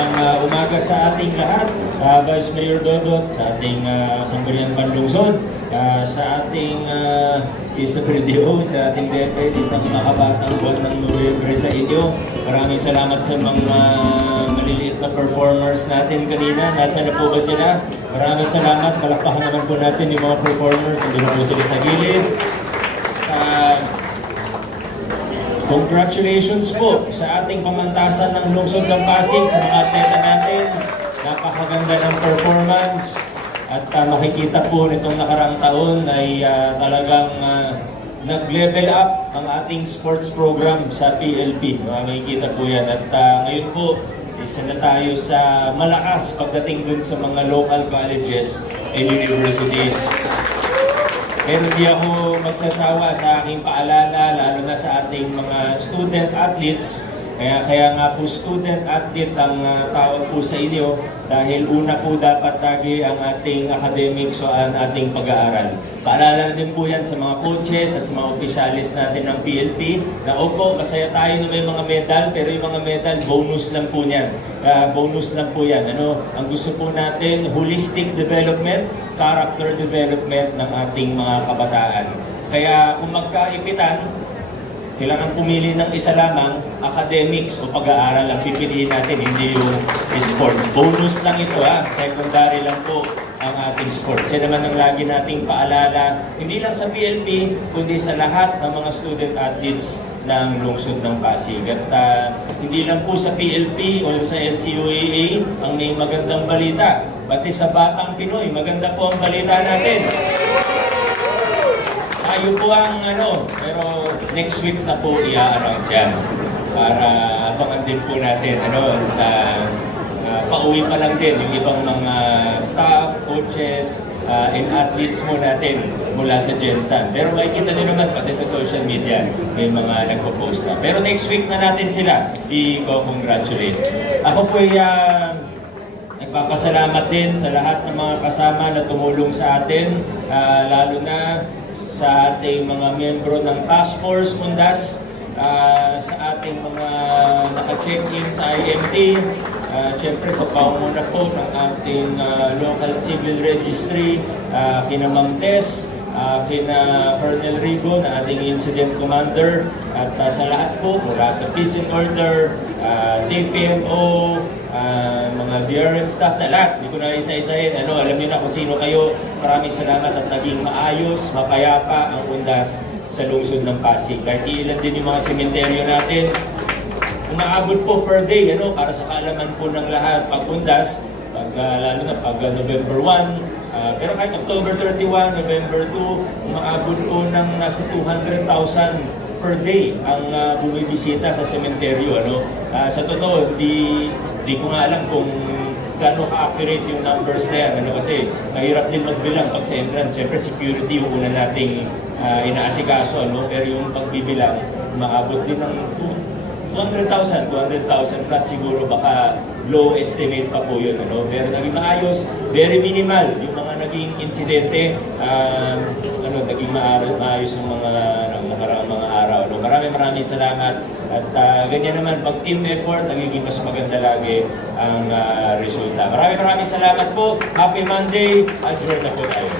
Magandang umaga sa ating lahat, Vice Mayor Dodot, sa ating Sangguniang Panlungsod, sa ating CSWDO, sa ating DepEd, isang makabatang buwan ng Nobyembre sa inyo. Maraming salamat sa mga maliliit na performers natin kanina. Nasaan na po ba sila? Maraming salamat. Malakpakan naman po natin yung mga performers. Hindi na po sila sa gilid. Congratulations po sa ating pamantasan ng Lungsod ng Pasig, sa mga atleta natin. Napakaganda ng performance at makikita po nitong nakaraang taon ay talagang nag-level up ang ating sports program sa PLP. Makikita po yan at ngayon po isa na tayo sa malakas pagdating dun sa mga local colleges and universities. Pero hindi ako magsasawa sa aking paalala, lalo na sa ating mga student athletes. Kaya nga po student athlete ang tawag po sa inyo dahil una po dapat lagi ang ating academics o ang ating pag-aaral. Paalala din po yan sa mga coaches at sa mga opisyalis natin ng PLP na opo, masaya tayo na may mga medal, pero yung mga medal, bonus lang po yan. Bonus lang po yan. Ang gusto po natin, holistic development, character development ng ating mga kabataan. Kaya kung magkaipitan, kailangan pumili ng isa lamang, academics o pag-aaral ang pipiliin natin, hindi yung sports. Bonus lang ito secondary lang po ang ating sports. Yan naman ang lagi nating paalala, hindi lang sa PLP, kundi sa lahat ng mga student athletes ng Lungsod ng Pasig. At hindi lang po sa PLP o sa NCUAA ang may magandang balita, pati sa Batang Pinoy, maganda po ang balita natin. Tayo po ang pero next week na po i-announce yan para abangan din po natin pauwi pa lang din yung ibang mga staff, coaches, and athletes mo natin mula sa Gensan. Pero makikita din naman pati sa social media may mga nagpo-post na. Pero next week na natin sila i-congratulate. Ako po nagpapasalamat din sa lahat ng mga kasama na tumulong sa atin, lalo na sa ating mga miyembro ng Task Force Mundas, sa ating mga naka-check-in sa IMT, siyempre sa pangunguna po ng ating local civil registry, kina Ma'am Tess, kina Colonel Rigo na ating incident commander, at sa lahat po mula sa Peace and Order, DPMO, mga DRM staff na lahat. Hindi ko na isa-isahin. Alam niyo na kung sino kayo. Maraming salamat at naging maayos, mapayapa ang undas sa Lungsod ng Pasig. Kahit ilan din yung mga sementeryo natin. Umaabot po per day, para sa kaalaman po ng lahat, pag undas, lalo na pag November 1, pero kahit October 31, November 2, umaabot po ng nasa 200,000 per day ang bumibisita sa sementeryo. Sa totoo, di ko nga alam kung gaano ka-accurate yung numbers na yan. Kasi mahirap din magbilang pag sa entrance. Siyempre, security yung una nating inaasikaso. Pero yung pagbibilang, maabot din ng 200,000 plus siguro, baka low estimate pa po yun. Pero naging maayos, very minimal yung mga naging insidente. Naging maayos yung mga nakaraang mga araw. Maraming salamat. At ganyan naman, pag team effort, nagiging mas maganda lagi ang resulta. Maraming salamat po. Happy Monday. Adjourn na po tayo.